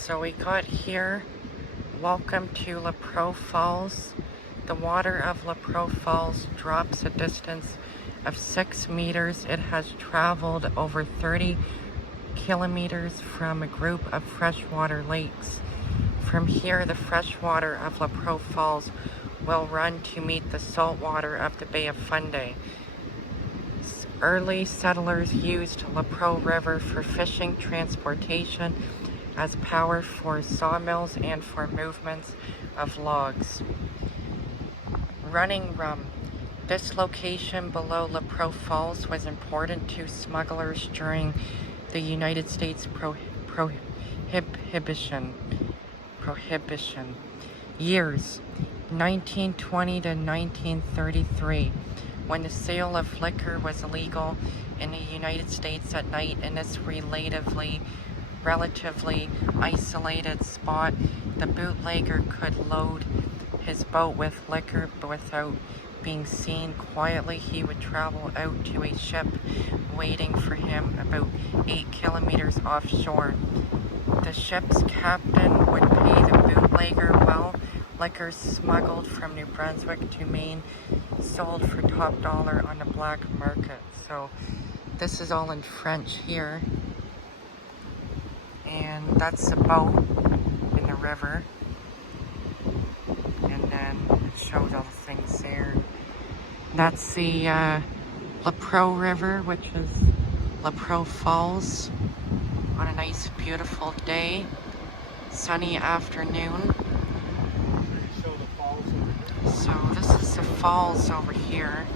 So we got here. Welcome to Lepreau Falls. The water of Lepreau Falls drops a distance of 6 meters. It has traveled over 30 kilometers from a group of freshwater lakes. From here, the freshwater of Lepreau Falls will run to meet the saltwater of the Bay of Fundy. Early settlers used Lepreau River for fishing, transportation, as power for sawmills, and for movements of logs. Running rum. This location below Lepreau Falls was important to smugglers during the United States prohibition years, 1920 to 1933, when the sale of liquor was illegal in the United States at night. In this relatively isolated spot, the bootlegger could load his boat with liquor without being seen. Quietly, he would travel out to a ship waiting for him about 8 kilometers offshore. The ship's captain would pay the bootlegger well. Liquor smuggled from New Brunswick to Maine, sold for top dollar on the black market. So this is all in French here. And that's a boat in the river. And then it shows all the things there. That's the Lepreau River, which is Lepreau Falls, on a nice, beautiful day, sunny afternoon. So this is the falls over here.